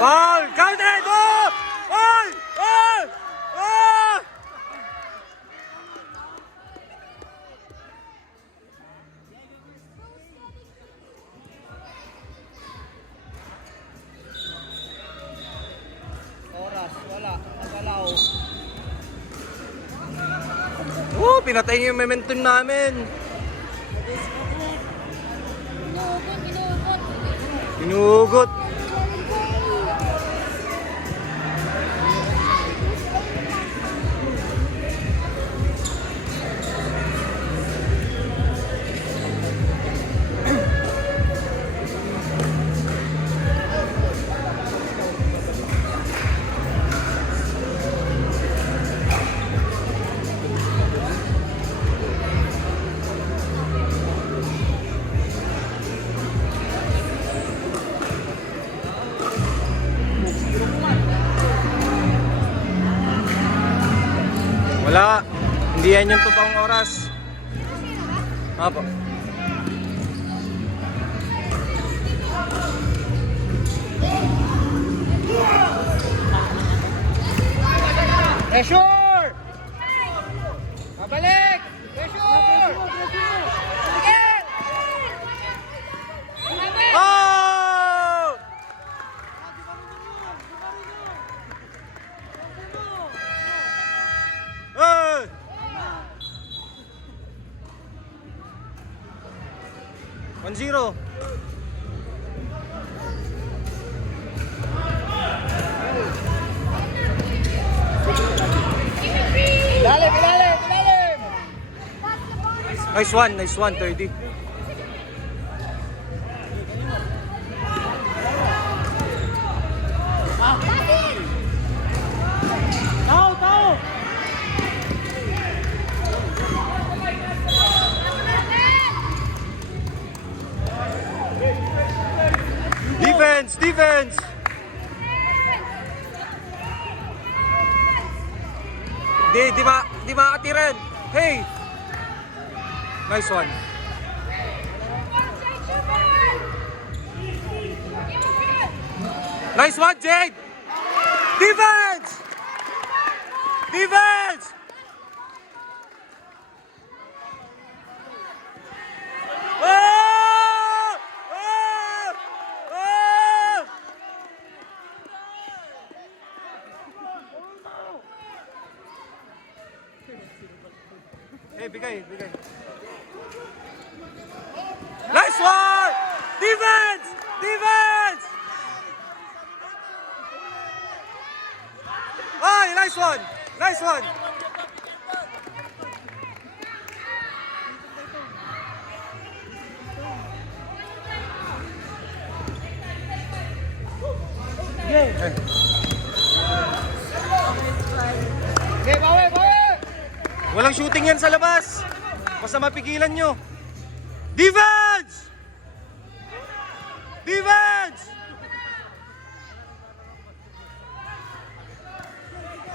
Foul! Counted! Oh! Oh! Oh! Oh! Oras, wala. Nagalaw. Oh, pinatay niyo yung momentum namin. Inugot. Wala. Hindi yan yung totoong oras. Apo. Pressure! Pabalik! Pressure! Sige! Oh! Hey! 1-0. Ilalim, ilalim, ilalim! Nice one, 30. Tao, tao! Defense! Defense! Di makatiran. Hey! Nice one. Nice one, Jade! Defense! Defense! Oh! Oh! Oh! Hey, bigay. Nice one! Defense! Defense! Ay, nice one! Nice one! Okay, bawi, bawi! Walang shooting yan sa labas. Basta mapigilan nyo. Defense! Defense!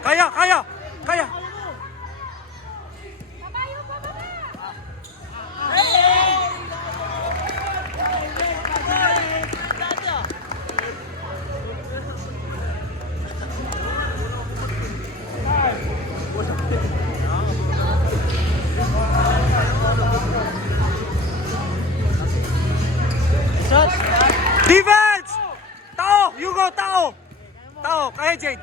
Kaya! Defense! Tao! Hugo, Tao! Tao! Kaya Jade!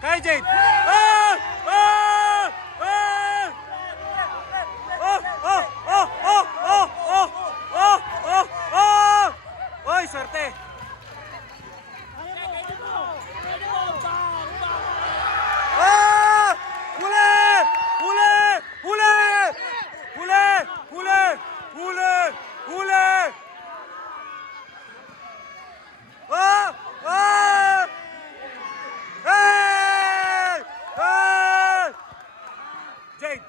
Ah! Ah! Ah! Oh! Oy, swerte! Ah! Huli! Ah! Ah! Hey! Hey! Jade!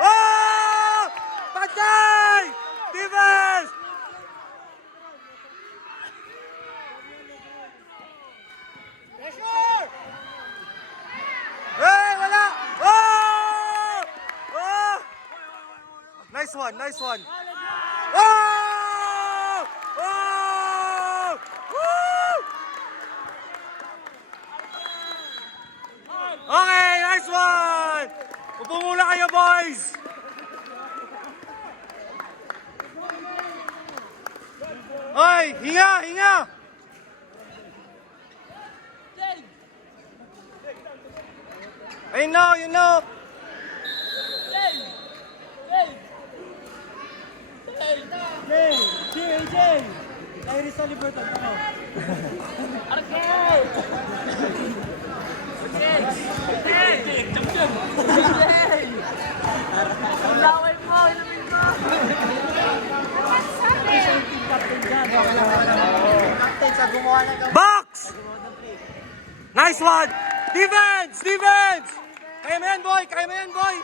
Oh! Patay! Defense! Pressure! Hey! Wala! Oh! Oh! Nice one! Oh! one! Upo muna kayo, boys! Hoy, hinga, hinga! I know, you know. Jay! Iris Oliverton, ano? Box! Nice one! Defense! Defense! Kaya mo yan, boy! Kaya mo yan, boy!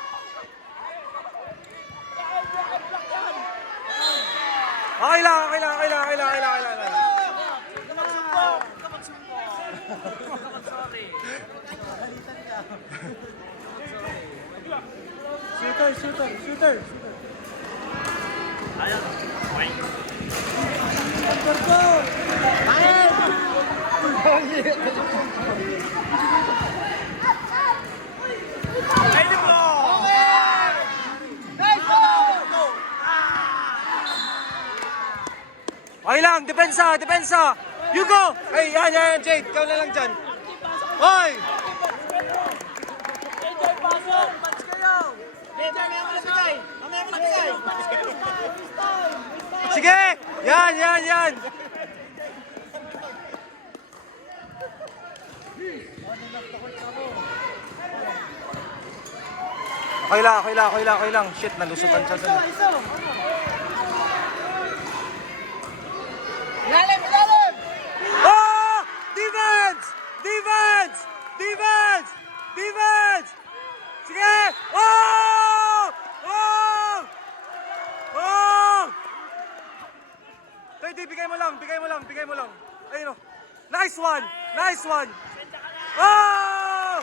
Okay lang, okay lang, okay lang, okay lang, okay lang, okay lang. Shooter! Okay lang, depensa, depensa! You go! Hey, yan, yan, Jade, ikaw na lang dyan. Hoy! Sige! Yan, yan, yan! Okay lang, okay lang, okay lang, okay lang. Shit, nalusutan siya sa... Ilalim! Oh! Defense! Defense! Defense! Defense! Sige! Oh! Oh! Oh! Hindi, bigay mo lang, bigay mo lang, bigay mo lang. Ayun o. Nice one! Nice one! Oh!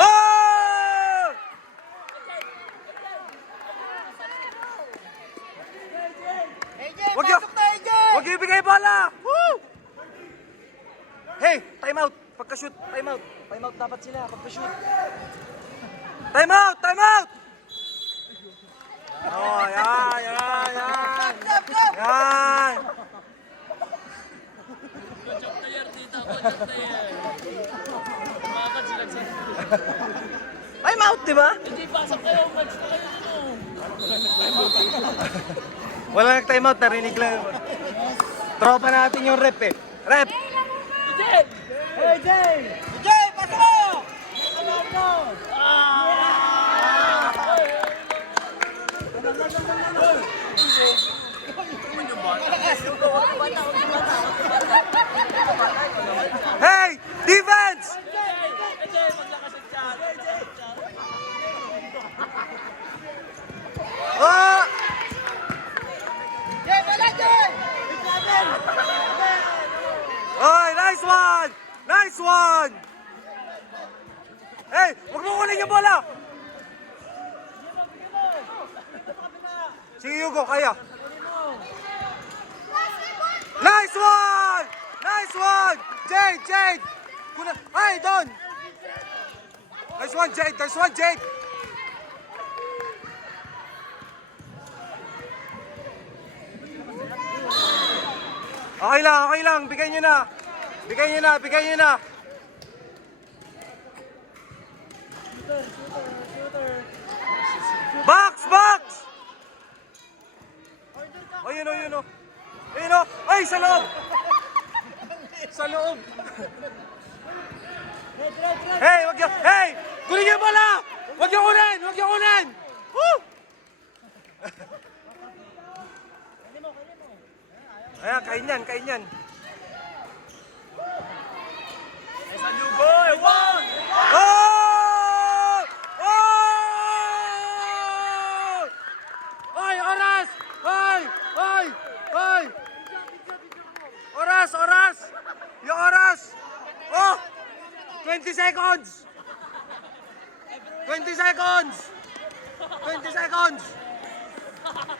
Oh! Wag yung, wag yung ibigay bola! Woo! Hey, time out! Pagka-shoot, time out. Time out dapat sila pagka-shoot. Time out! Time out! Oh, yan, yan, yan. Yan. Time out, di ba? Hindi, pasok kayo. Match na kayo dito. Wala nag-time out, narinig lang. Tropa natin yung rep eh. Rep! Jay, pasok mo! Hey! Defense! Oh! Jay, wala Jay! Oy, nice one! Nice one! Hey, huwag mo kunin yung bola! Sige, Hugo, kaya. Nice one! Nice one! Jade, Jade! Kuna, ay, Don! Nice one, Jade! Nice one, Jade! Okay lang, okay lang. Bigay nyo na. Bigay nyo na, bigay nyo na. Box, box! Oh, yun o, yun o. Ayun o. Ay, sa loob! Sa loob. Hey, wag yung... Hey! Kunin niyo yung bola! Wag yung kunin! Wag yung kunin! Woo! Ayan, kain yan, kain yan. Sa Lugoy! One! Oh! Oh! Hoy, oras! Hoy! Hoy! Hoy! Oras, oras! Yung oras! Oh! 20 seconds! 20 seconds! 20 seconds!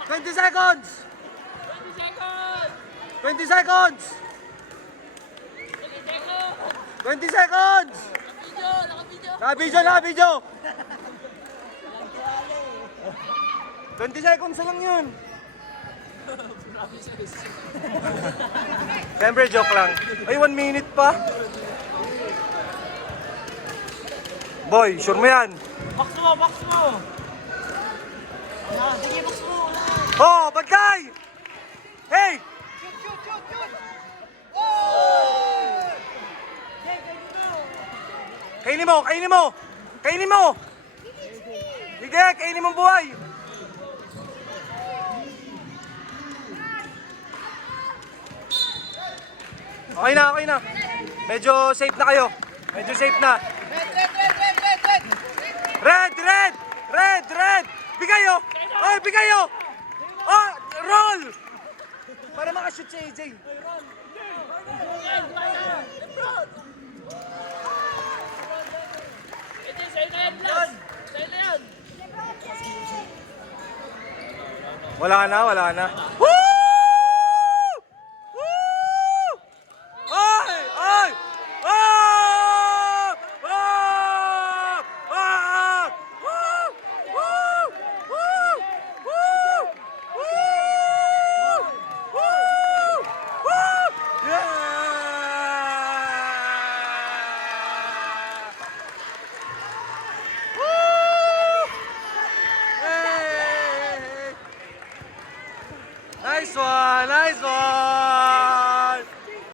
20 seconds! 20 seconds! 20 seconds! 20 seconds! Naka-video! 20 seconds na lang yun. Siyempre, joke lang. Ay, 1 minute pa. Boy, sure mo yan. Box mo, box mo. Ah, sige, box mo. Oh, bantay! Hey! Kainin mo! Kainin mo! Sige, kainin mo buhay! Okay na. Medyo safe na kayo. Medyo safe na. Red! Bigay oh! Oy, bigay oh! Oh, roll! Para makashoot si AJ. Wala na. Woo!